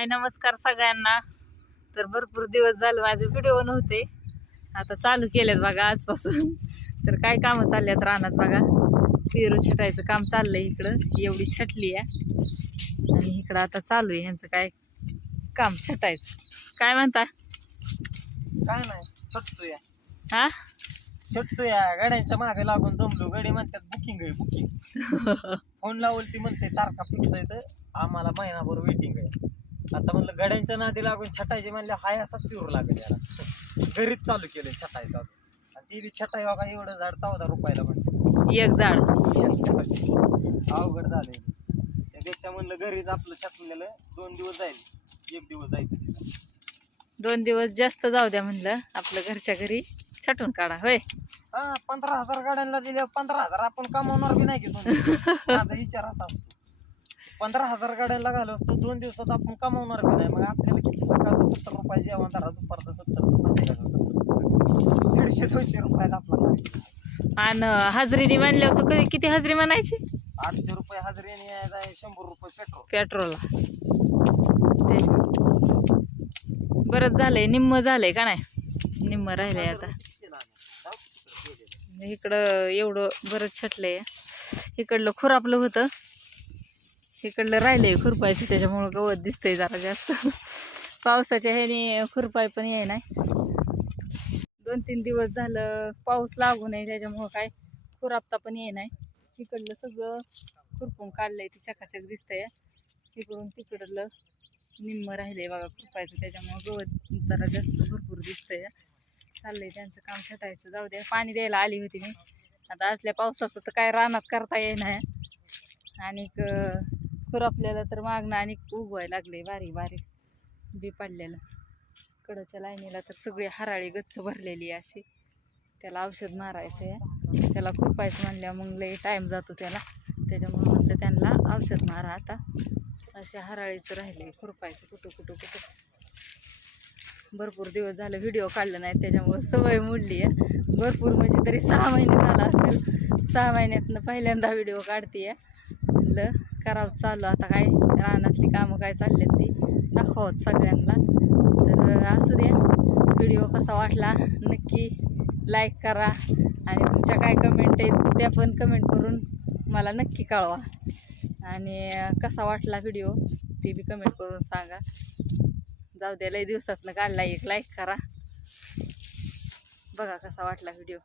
हाय नमस्कार सगळ्यांना। तर भरपूर दिवस झाले माझे व्हिडिओ नव्हते, आता चालू केलेत बघा आजपासून। तर काय काम चालल्यात रानात बघा, पेरू छटायचं काम चाललंय इकडं, एवढी छटली आहे आणि इकडं आता चालू आहे ह्यांचं काय काम छटायचं। काय म्हणता? काय नाही, छटतोय हा छटतोय गाड्यांच्या मागे लागून दमलो। गाडी म्हणतात बुकिंग आहे बुकिंग। फोन लावल ती म्हणते तारखा फिक्स आहे, तर आम्हाला महिनाभर वेटिंग आहे। आता म्हणलं गाड्यांच्या नादी लागून छटायचे म्हणले हाय असा पिऊर लागेल याला। घरीच चालू केलं छटायचं आणि ती बी छटाई बघा, एवढं झाड 14 रुपयाला म्हणते एक झाड। अवघड झालंय। त्यापेक्षा म्हणलं घरीच आपलं छटलेलं 2 दिवस जाईल, 1 दिवस जायचं तिथं। 2 दिवस जास्त जाऊ द्या म्हणलं, आपलं घरच्या घरी छटून काढा होय। हा 15,000 गाड्यांना दिले, 15,000 आपण कमावणार बी नाही की 2 दिवस। माझा विचार असा असतो, 15,000 गाड्यांना घालू असतो 2 दिवसात आपण कमावणार बी नाही। मग आपल्याला किती सकाळचं 70 रुपये जेवण धरा, दुपारचं 70, संध्याकाळचं 70, 150-200 रुपयात आपला काय। आणि हजरीने म्हणल्यावर तर कधी किती हजरी म्हणायची? 800 रुपये हजेरीने यायला, 100 रुपये पेट्रोलला। ते बरंच झालंय, निम्म झालंय का नाही? निम्म राहिलंय आता। इकडं एवढं बरंच छटलंय, इकडलं खुरापलं होतं, इकडलं राहिलंय खुरपायचं, त्याच्यामुळं गवत दिसतंय जरा जास्त। पावसाच्या ह्याने खुरपाय पण ये नाही, 2-3 दिवस झालं पाऊस लागू नये, त्याच्यामुळं काय खुरापता पण ये नाही। इकडलं सगळं खुरपून काढलंय, ते चकाचक दिसतंय। इकडून तिकडलं निम्म राहिलंय बघा खुरपायचं, त्याच्यामुळं गवत जरा जास्त भरपूर दिसतंय। चाललंय त्यांचं काम छटायचं। जाऊ द्या, पाणी द्यायला आली होती मी, आता असल्या पावसाचं तर काय रानात करता येईना। आणि खुरपलेलं तर मागणं आणि उगवायला लागले, बारीक बारीक बी पडलेलं। कडच्या लाईनीला तर सगळी हराळी गच्च भरलेली अशी, त्याला औषध मारायचं आहे। त्याला खुरपायचं म्हणल्या मग लई टाईम जातो त्याला, त्याच्यामुळे म्हणलं त्यांना औषध मारा। आता असे हराळीचं राहिले खुरपायचं, कुठं कुठं कुठं। भरपूर दिवस झालं व्हिडिओ काढलं नाही, त्याच्यामुळं सवय मोडली आहे भरपूर, म्हणजे तरी 6 महिने झाला असेल। 6 महिन्यातनं पहिल्यांदा व्हिडिओ काढते आहे, म्हणलं करावं चालू। आता काय रानातली कामं काय चाललेत ती दाखवत सगळ्यांना। तर असू द्या, व्हिडिओ कसा वाटला नक्की लाईक करा, आणि तुमच्या काय कमेंट आहेत त्या पण कमेंट करून मला नक्की कळवा। आणि कसा वाटला व्हिडिओ ते बी कमेंट करून सांगा। जाऊ द्या, लई दिवसातनं काढला, एक लाईक करा, बघा कसा वाटला व्हिडिओ।